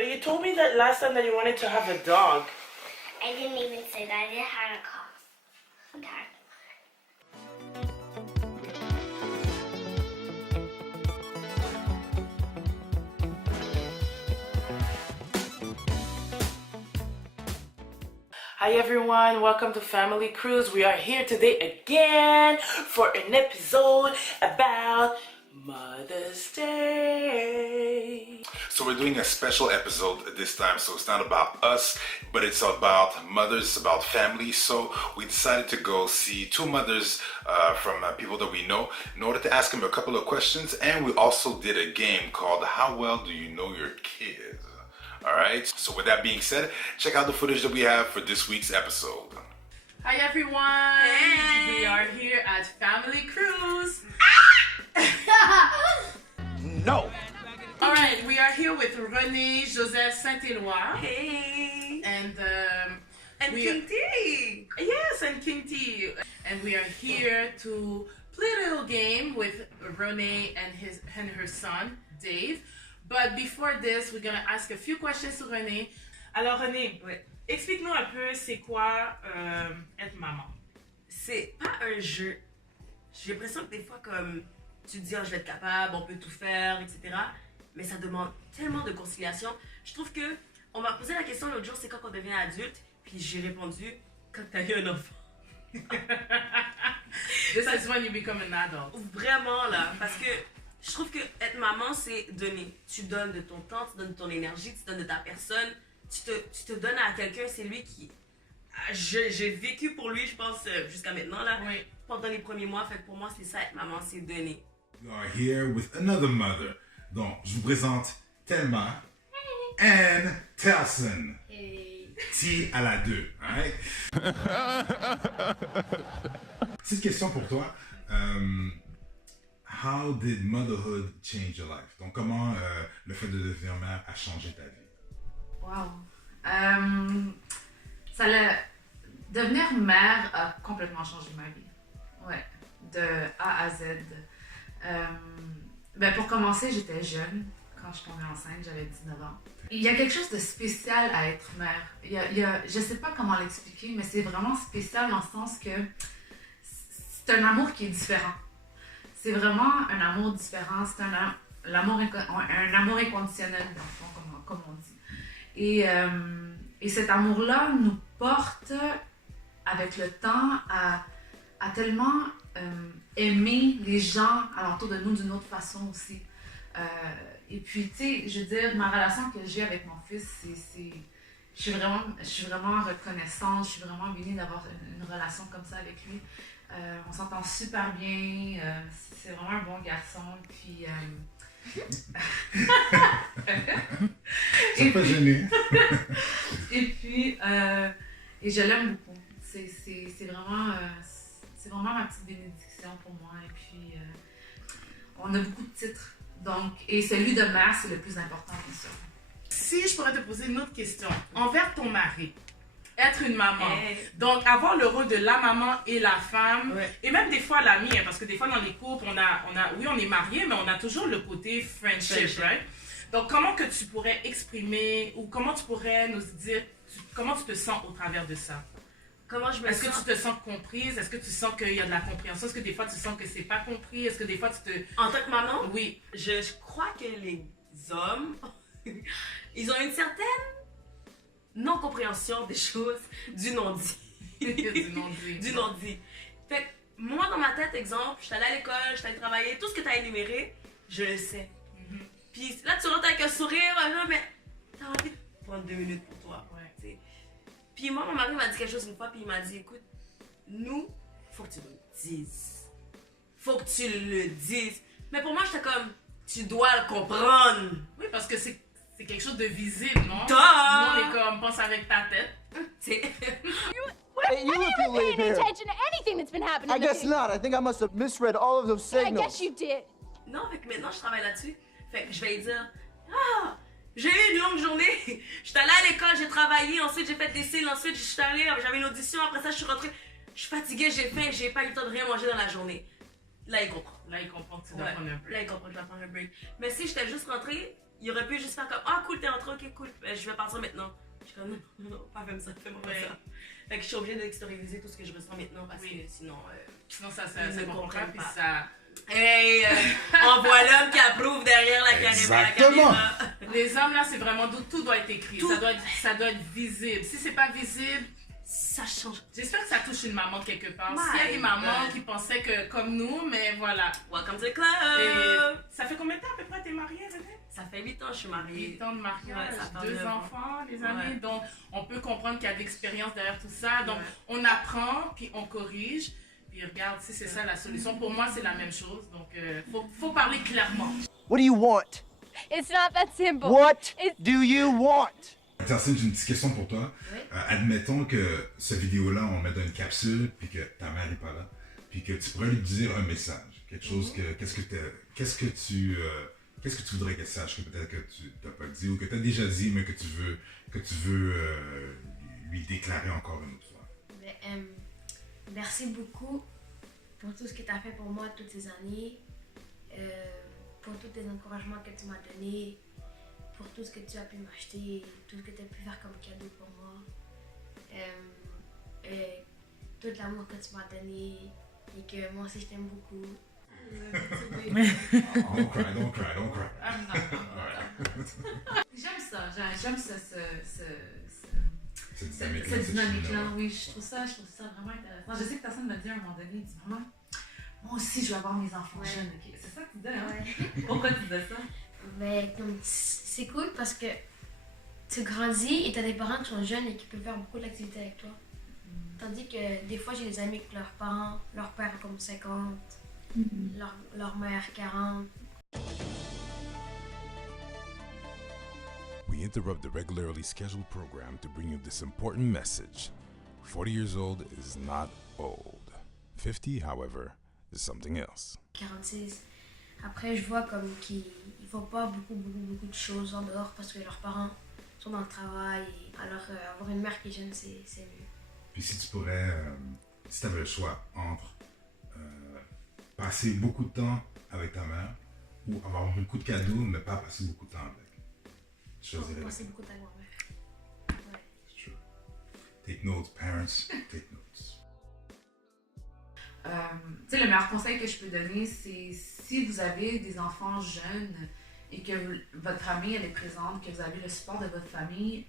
But you told me that last time that you wanted to have a dog. I didn't even say that. I just had a cough. I'm tired. Hi everyone, welcome to Family Cruise. We are here today again for an episode about Mother's Day. So we're doing a special episode this time, so it's not about us, but it's about mothers, about family. So we decided to go see two mothers from people that we know in order to ask them a couple of questions, and we also did a game called How Well Do You Know Your Kids? Alright, so with that being said, check out the footage that we have for this week's episode. Hi everyone! Hey. We are here at Family Cruise. No! Alright, we are here with Renee Joseph Saint-Éloi. Hey! And we King T! Yes, and King T. And we are here to play a little game with Renee and her son, Dave. But before this, we're gonna ask a few questions to Renee. Alors Renée, Ouais. explique-nous un peu c'est quoi être maman. C'est pas un jeu. J'ai l'impression que des fois, comme tu te dis, oh, je vais être capable, on peut tout faire, etc. Mais ça demande tellement de conciliation. Je trouve que on m'a posé la question l'autre jour, c'est quand on devient adulte, puis j'ai répondu quand t'as eu un enfant. This is when you become an adult. Vraiment là, parce que je trouve que être maman, c'est donner. Tu donnes de ton temps, tu donnes de ton énergie, tu donnes de ta personne, tu te donnes à quelqu'un, c'est lui qui... J'ai vécu pour lui, je pense, jusqu'à maintenant, là, Oui. pendant les premiers mois. Fait que pour moi, c'est ça, être maman, c'est donner. We are here with another mother. Donc, je vous présente Thelma and Telson. T à la 2, alright? Petite question pour toi. How did motherhood change your life? Donc, comment le fait de devenir mère a changé ta vie? Wow. Devenir mère a complètement changé ma vie. Ouais, de A à Z. Pour commencer, j'étais jeune. Quand je suis tombée enceinte, j'avais 19 ans. Il y a quelque chose de spécial à être mère. Je ne sais pas comment l'expliquer, mais c'est vraiment spécial dans le sens que c'est un amour qui est différent. C'est vraiment un amour différent. C'est un amour inconditionnel, dans le fond, comme on dit. Et cet amour-là nous porte, avec le temps, à tellement aimer les gens alentour de nous d'une autre façon aussi. Et puis, tu sais, je veux dire, ma relation que j'ai avec mon fils, je suis vraiment reconnaissante, je suis vraiment bénie d'avoir une relation comme ça avec lui. On s'entend super bien, c'est vraiment un bon garçon, puis... C'est pas gêné. Et puis, et je l'aime beaucoup. C'est vraiment ma petite bénédiction pour moi. Et puis, on a beaucoup de titres. Donc, et celui de mère, c'est le plus important, bien sûr. Si je pourrais te poser une autre question, envers ton mari, être une maman, Hey. donc avoir le rôle de la maman et la femme, Ouais. et même des fois l'ami, hein, parce que des fois dans les couples, oui, on est mariés, mais on a toujours le côté friendship, right? Donc, comment que tu pourrais exprimer, ou comment tu pourrais nous dire, comment tu te sens au travers de ça? Comment je me Est-ce que sens tu te sens comprise? Est-ce que tu sens qu'il y a de la compréhension? Est-ce que des fois tu sens que c'est pas compris? Est-ce que des fois tu te... en tant que maman? Oui. Je crois que les hommes, ils ont une certaine non-compréhension des choses du non-dit. Du non-dit. Du non-dit. Fait que moi, dans ma tête, exemple, je suis allée à l'école, je suis allée travailler, tout ce que tu as énuméré, je le sais. Puis là, tu rentres avec un sourire, là, mais t'as envie de prendre 2 minutes pour toi. Ouais. T'sais. Puis moi, mon mari m'a dit quelque chose une fois, puis il m'a dit, écoute, nous, faut que tu nous dises. Faut que tu le dises. Mais pour moi, j'étais comme, tu dois le comprendre. Oui, parce que c'est quelque chose de visible, non? Duh! Nous, on est comme, pense avec ta tête. T'sais. Hey, you look your way paying here. attention to anything that's been happening. I in the guess future. not. I think I must have misread all of those I signals. guess you did. Non, fait que maintenant, je travaille là-dessus. Fait que je vais lui dire, ah, j'ai eu une longue journée. J'étais allée à l'école, j'ai travaillé, ensuite j'ai fait des cils, ensuite je suis allée, j'avais une audition, après ça je suis rentrée. Je suis fatiguée, j'ai faim, j'ai pas eu le temps de rien manger dans la journée. Là, il comprend. Là, il comprend que tu dois Ouais. prendre un break. Là, il comprend que je dois prendre un break. Mais si j'étais juste rentrée, il aurait pu juste faire comme, ah cool, t'es rentré, ok, cool, je vais partir maintenant. Je suis comme, non, pas comme ça, fais-moi pas ça. Fait que je suis obligée d'extérioriser tout ce que je ressens maintenant parce que sinon. Sinon, ça ils ne comprend pas, comprennent puis pas. ça... Hey, on voit l'homme qui approuve derrière la Exactement. caméra. Les hommes, là, c'est vraiment tout doit être écrit. Tout. Ça doit être visible. Si c'est pas visible, Ça change. j'espère que ça touche une maman quelque part. My S'il y a des mamans God. qui pensaient que comme nous, mais voilà. Welcome to the Et club. ça fait combien de temps à peu près t'es mariée, René? Ça fait 8 ans que je suis mariée. 8 ans de mariage, Ouais, ça fait 2 9 ans. enfants, les amis. Ouais. Donc, on peut comprendre qu'il y a de l'expérience derrière tout ça. Donc, Ouais. on apprend, puis on corrige. Puis regarde, si c'est ça la solution. Pour moi, c'est la même chose. Donc, faut parler clairement. What do you want? It's not that simple. What It's- do you want? Tarcine, j'ai une petite question pour toi. Oui. Admettons que ce vidéo-là, on met dans une capsule, puis que ta mère n'est pas là, puis que tu pourrais lui dire un message, quelque chose que, qu'est-ce que tu voudrais qu'elle sache, que peut-être que tu n'as pas dit, ou que tu as déjà dit, mais que tu veux lui déclarer encore une autre fois. Mais, merci beaucoup pour tout ce que tu as fait pour moi toutes ces années, pour tous tes encouragements que tu m'as donnés, pour tout ce que tu as pu m'acheter, tout ce que tu as pu faire comme cadeau pour moi, et tout l'amour que tu m'as donné et que moi aussi je t'aime beaucoup. Don't cry, don't cry, don't cry. J'aime ça, j'aime Cette dynamique-là, cette cette dynamique-là. chimie-là. Oui, je trouve ça vraiment intéressant. Je sais que personne m'a dit à un moment donné, il dit maman, moi aussi je veux avoir mes enfants Ouais. jeunes. Ok, c'est ça que tu disais, hein? Ouais. Pourquoi tu disais ça? Mais comme c'est cool parce que tu grandis et tu as des parents qui sont jeunes et qui peuvent faire beaucoup d'activités avec toi. Tandis que des fois, j'ai des amis que leurs parents, leur père a comme 50, leur mère 40. We interrupt the regularly scheduled program to bring you this important message. 40 years old is not old. 50, however, is something else. 46. Après, je vois comme qu'ils ne font pas beaucoup de choses en dehors parce que leurs parents sont dans le travail. Alors, avoir une mère qui est jeune, c'est mieux. Puis si tu pourrais, si tu avais le choix entre passer beaucoup de temps avec ta mère ou avoir beaucoup de cadeaux mais pas passer beaucoup de temps avec, tu choisirais Moi, c'est laquelle? beaucoup de temps avec ma mère. Ouais. C'est true. Take notes, parents, take notes. Tu sais, le meilleur conseil que je peux donner, c'est si vous avez des enfants jeunes et que votre famille elle est présente, que vous avez le support de votre famille,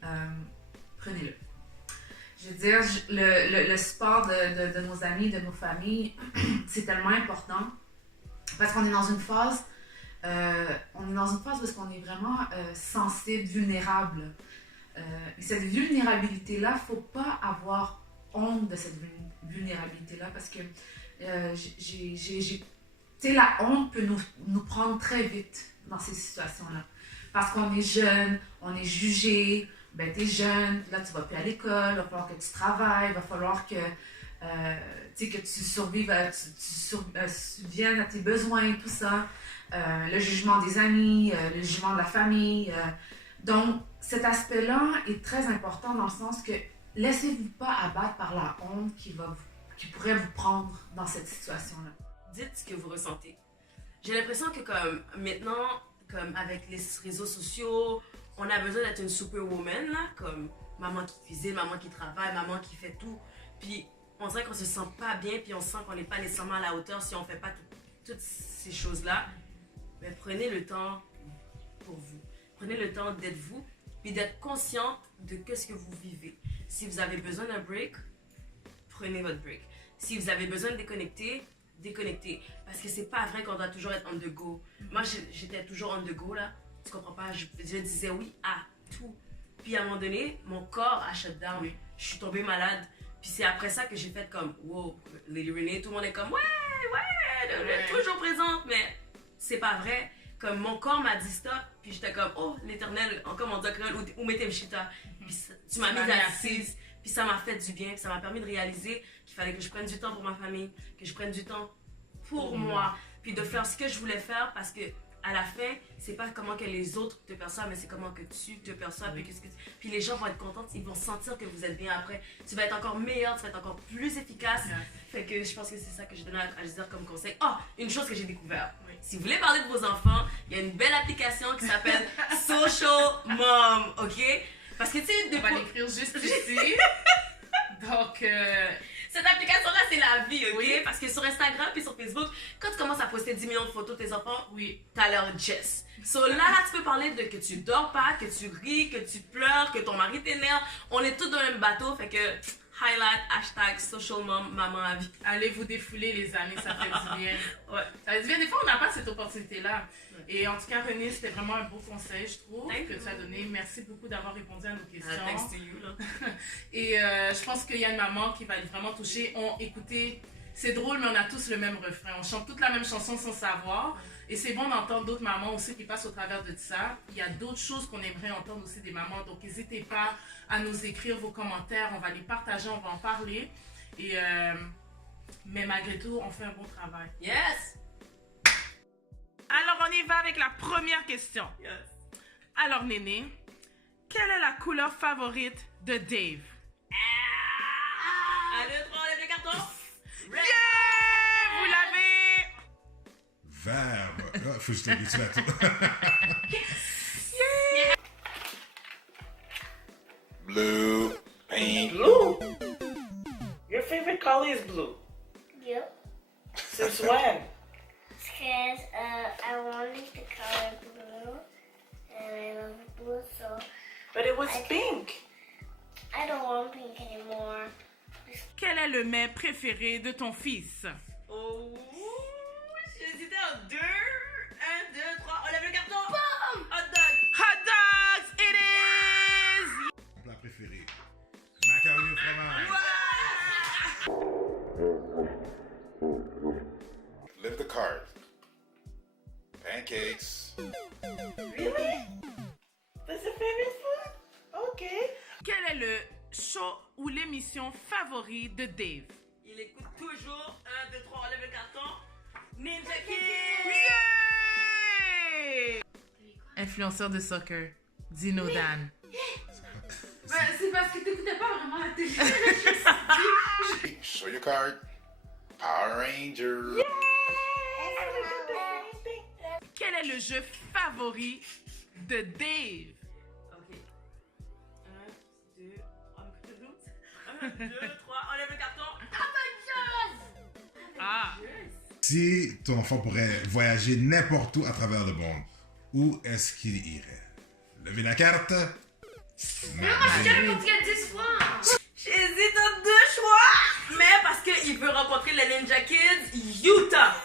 prenez-le. Je veux dire, le support de nos amis, de nos familles, c'est tellement important parce qu'on est dans une phase, où on est vraiment sensible, vulnérable. Et cette vulnérabilité-là, il ne faut pas avoir honte de cette vulnérabilité-là parce que tu sais, la honte peut nous prendre très vite dans ces situations-là. Parce qu'on est jeune, on est jugé, ben t'es jeune, là tu vas plus à l'école, il va falloir que tu travailles, il va falloir que, que tu survives, subviennes à tes besoins, tout ça. Le jugement des amis, le jugement de la famille. Donc, cet aspect-là est très important dans le sens que laissez-vous pas abattre par la honte qui pourrait vous prendre dans cette situation-là. Dites ce que vous ressentez. J'ai l'impression que comme maintenant, comme avec les réseaux sociaux, on a besoin d'être une superwoman, là, comme maman qui cuisine, maman qui travaille, maman qui fait tout. Puis on dirait qu'on se sent pas bien, puis on sent qu'on n'est pas nécessairement à la hauteur si on fait pas toutes ces choses-là. Mais prenez le temps pour vous. Prenez le temps d'être vous, puis d'être consciente de ce que vous vivez. Si vous avez besoin d'un break, prenez votre break. Si vous avez besoin de déconnecter, déconnectez. Parce que c'est pas vrai qu'on doit toujours être on the go. Moi, j'étais toujours on the go, là. Tu comprends pas? Je disais oui à tout. Puis à un moment donné, mon corps a shut down. Oui. Je suis tombée malade. Puis c'est après ça que j'ai fait comme, wow, Lady Renee, tout le monde est comme, ouais, toujours présente, mais c'est pas vrai. Comme mon corps m'a dit stop, puis j'étais comme, oh, l'éternel, encore mon docteur, où mettez le chita. Puis tu m'as mise assise, puis ça m'a fait du bien, puis ça m'a permis de réaliser qu'il fallait que je prenne du temps pour ma famille, que je prenne du temps pour moi, puis de faire ce que je voulais faire parce que à la fin, c'est pas comment que les autres te perçoivent, mais c'est comment que tu te perçois. Puis les gens vont être contents, ils vont sentir que vous êtes bien après. Tu vas être encore meilleur, tu vas être encore plus efficace. Fait que je pense que c'est ça que je donne à Gisèle comme conseil. Oh, une chose que j'ai découvert. Oui. Si vous voulez parler de vos enfants, il y a une belle application qui s'appelle Social Mom, ok? Parce que tu sais, On va l'écrire juste ici. Donc, cette application-là, c'est la vie, ok? Oui. Parce que sur Instagram et sur Facebook, quand tu commences à poster 10 millions de photos de tes enfants, oui. t'as l'air Jess. So là, tu peux parler de que tu dors pas, que tu ris, que tu pleures, que ton mari t'énerve. On est tous dans le même bateau, fait que highlight, hashtag social mom, maman à vie. Allez vous défouler, les amis, ça fait du bien. Ouais. Ça fait du bien. Des fois, on n'a pas cette opportunité-là. Et en tout cas, René, c'était vraiment un beau conseil, je trouve, Thank que you. tu as donné. Merci beaucoup d'avoir répondu à nos questions. Thanks to you, là. Et je pense qu'il y a une maman qui va être vraiment touchée. Écoutez, c'est drôle, mais on a tous le même refrain. On chante toute la même chanson sans savoir. Et c'est bon d'entendre d'autres mamans aussi qui passent au travers de ça. Il y a d'autres choses qu'on aimerait entendre aussi des mamans. Donc, n'hésitez pas à nous écrire vos commentaires. On va les partager, on va en parler. Et, mais malgré tout, on fait un bon travail. Yes! Alors, on y va avec la première question. Yes. Alors, Néné, quelle est la couleur favorite de Dave? 1, 2, 3, lève les cartons! Red! Yeah! Vous l'avez! Vert. Ah, faut que je t'habitue à tout. Blue, pink. Blue? Your favorite color is blue. Yep. Since when? Because I wanted the color blue, and I love blue, so But it was pink. I don't want pink anymore. Quel est le mets préféré de ton fils? Oh! J'hésitais en 2. 1, 2, 3, on lève le carton! Boom! Hot dog! Hot dogs, it is! Mon plat préféré. Macaroni au fromage. Lift the card. Pancakes. Really? That's your favorite food? Okay. Quel est le show ou l'émission favorite de Dave? Il écoute toujours 1, 2, 3, on lève le carton. Ninja Kid! Yeah! Influenceur de soccer, Dino Dan. Ben, c'est parce que t'écoutais pas vraiment la télé. Show your card. Power Rangers. Quel est le jeu favori de Dave? Ok. 1, 2, 3, 1, 2, 3, on lève le carton. Ah! Si ton enfant pourrait voyager n'importe où à travers le monde, où est-ce qu'il irait? Levez la carte. J'ai répondu à 10 fois. J'hésite entre 2 choix, mais parce qu'il veut rencontrer les Ninja Kids, Utah.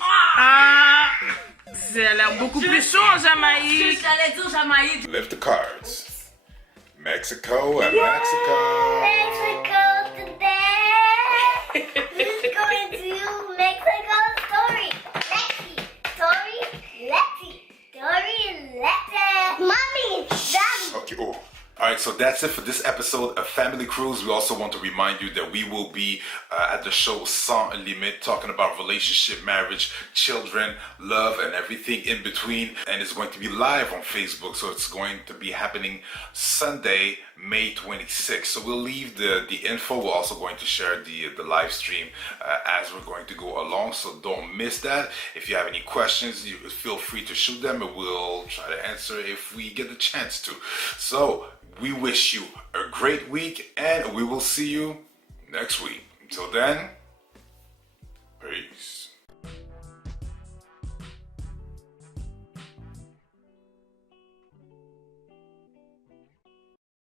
Ah! Ça a l'air beaucoup plus chaud en Jamaïque. J'allais dire Jamaïque. Lift the cards. Mexico and Mexico. Mexico today. Who's going to Mexico? Story. Lexi. Story. Lexi. Story. Lexi. Mommy. Daddy. Okay. Oh. All right, so that's it for this episode of Family Cruise. We also want to remind you that we will be at the show Sans Limit, talking about relationship, marriage, children, love, and everything in between. And it's going to be live on Facebook, so it's going to be happening Sunday, May 26th. So we'll leave the info. We're also going to share the live stream as we're going to go along, so don't miss that. If you have any questions, you feel free to shoot them, and we'll try to answer if we get the chance to. So we wish you a great week, and we will see you next week. Until then, peace.